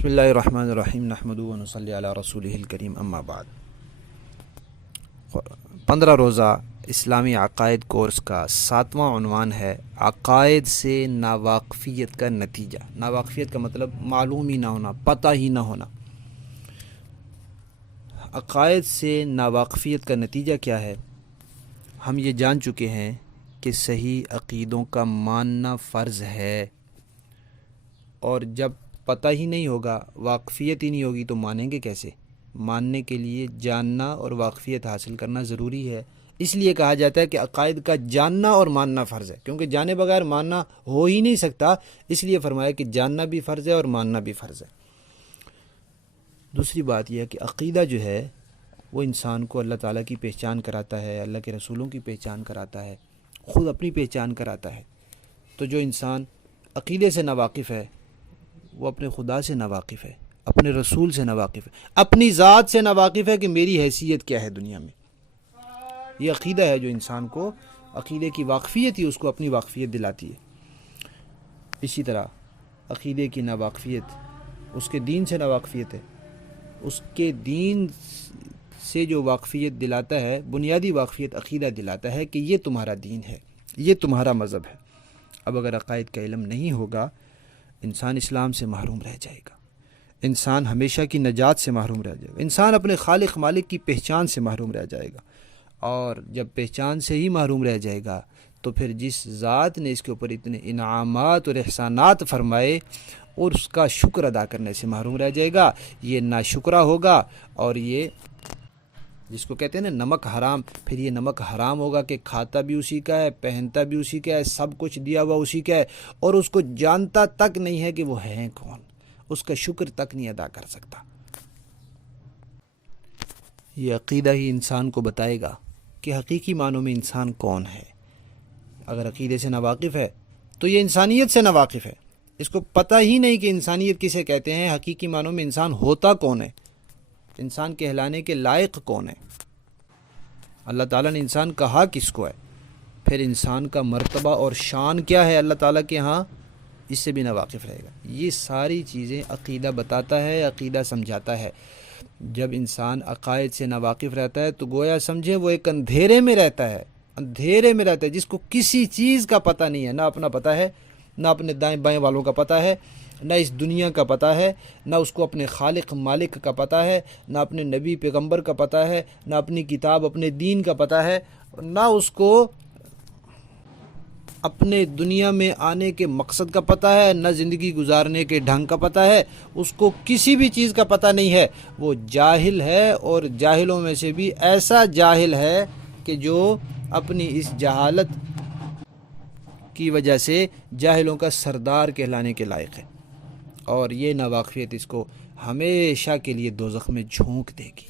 بسم اللہ الرحمن الرحیم نحمدہ و نصلی علی رسولہ الکریم اما بعد 15 روزہ اسلامی عقائد کورس کا 7واں عنوان ہے عقائد سے ناواقفیت کا نتیجہ۔ ناواقفیت کا مطلب معلوم ہی نہ ہونا، پتہ ہی نہ ہونا۔ عقائد سے ناواقفیت کا نتیجہ کیا ہے؟ ہم یہ جان چکے ہیں کہ صحیح عقیدوں کا ماننا فرض ہے، اور جب پتہ ہی نہیں ہوگا، واقفیت ہی نہیں ہوگی تو مانیں گے کیسے؟ ماننے کے لیے جاننا اور واقفیت حاصل کرنا ضروری ہے۔ اس لیے کہا جاتا ہے کہ عقائد کا جاننا اور ماننا فرض ہے، کیونکہ جانے بغیر ماننا ہو ہی نہیں سکتا۔ اس لیے فرمایا کہ جاننا بھی فرض ہے اور ماننا بھی فرض ہے۔ دوسری بات یہ ہے کہ عقیدہ جو ہے وہ انسان کو اللہ تعالیٰ کی پہچان کراتا ہے، اللہ کے رسولوں کی پہچان کراتا ہے، خود اپنی پہچان کراتا ہے۔ تو جو انسان عقیدے سے ناواقف ہے وہ اپنے خدا سے ناواقف ہے، اپنے رسول سے ناواقف ہے، اپنی ذات سے ناواقف ہے کہ میری حیثیت کیا ہے دنیا میں۔ یہ عقیدہ ہے جو انسان کو، عقیدے کی واقفیت ہی اس کو اپنی واقفیت دلاتی ہے۔ اسی طرح عقیدے کی ناواقفیت اس کے دین سے ناواقفیت ہے۔ اس کے دین سے جو واقفیت دلاتا ہے، بنیادی واقفیت عقیدہ دلاتا ہے کہ یہ تمہارا دین ہے، یہ تمہارا مذہب ہے۔ اب اگر عقائد کا علم نہیں ہوگا، انسان اسلام سے محروم رہ جائے گا، انسان ہمیشہ کی نجات سے محروم رہ جائے گا، انسان اپنے خالق مالک کی پہچان سے محروم رہ جائے گا۔ اور جب پہچان سے ہی محروم رہ جائے گا تو پھر جس ذات نے اس کے اوپر اتنے انعامات اور احسانات فرمائے اور اس کا شکر ادا کرنے سے محروم رہ جائے گا، یہ ناشکرا ہوگا، اور یہ جس کو کہتے ہیں نا نمک حرام، پھر یہ نمک حرام ہوگا کہ کھاتا بھی اسی کا ہے، پہنتا بھی اسی کا ہے، سب کچھ دیا ہوا اسی کا ہے، اور اس کو جانتا تک نہیں ہے کہ وہ ہیں کون، اس کا شکر تک نہیں ادا کر سکتا۔ یہ عقیدہ ہی انسان کو بتائے گا کہ حقیقی معنوں میں انسان کون ہے۔ اگر عقیدے سے ناواقف ہے تو یہ انسانیت سے ناواقف ہے، اس کو پتہ ہی نہیں کہ انسانیت کسے کہتے ہیں، حقیقی معنوں میں انسان ہوتا کون ہے، انسان کہلانے کے لائق کون ہے، اللہ تعالیٰ نے انسان کہا کس کو ہے، پھر انسان کا مرتبہ اور شان کیا ہے اللہ تعالیٰ کے ہاں، اس سے بھی ناواقف رہے گا۔ یہ ساری چیزیں عقیدہ بتاتا ہے، عقیدہ سمجھاتا ہے۔ جب انسان عقائد سے ناواقف رہتا ہے تو گویا سمجھے وہ ایک اندھیرے میں رہتا ہے، اندھیرے میں رہتا ہے، جس کو کسی چیز کا پتہ نہیں ہے، نہ اپنا پتہ ہے، نہ اپنے دائیں بائیں والوں کا پتہ ہے، نہ اس دنیا کا پتہ ہے، نہ اس کو اپنے خالق مالک کا پتہ ہے، نہ اپنے نبی پیغمبر کا پتہ ہے، نہ اپنی کتاب اپنے دین کا پتہ ہے، نہ اس کو اپنے دنیا میں آنے کے مقصد کا پتہ ہے، نہ زندگی گزارنے کے ڈھنگ کا پتہ ہے، اس کو کسی بھی چیز کا پتہ نہیں ہے۔ وہ جاہل ہے، اور جاہلوں میں سے بھی ایسا جاہل ہے کہ جو اپنی اس جہالت کی وجہ سے جاہلوں کا سردار کہلانے کے لائق ہے، اور یہ ناواقفیت اس کو ہمیشہ کے لیے دوزخ میں جھونک دے گی۔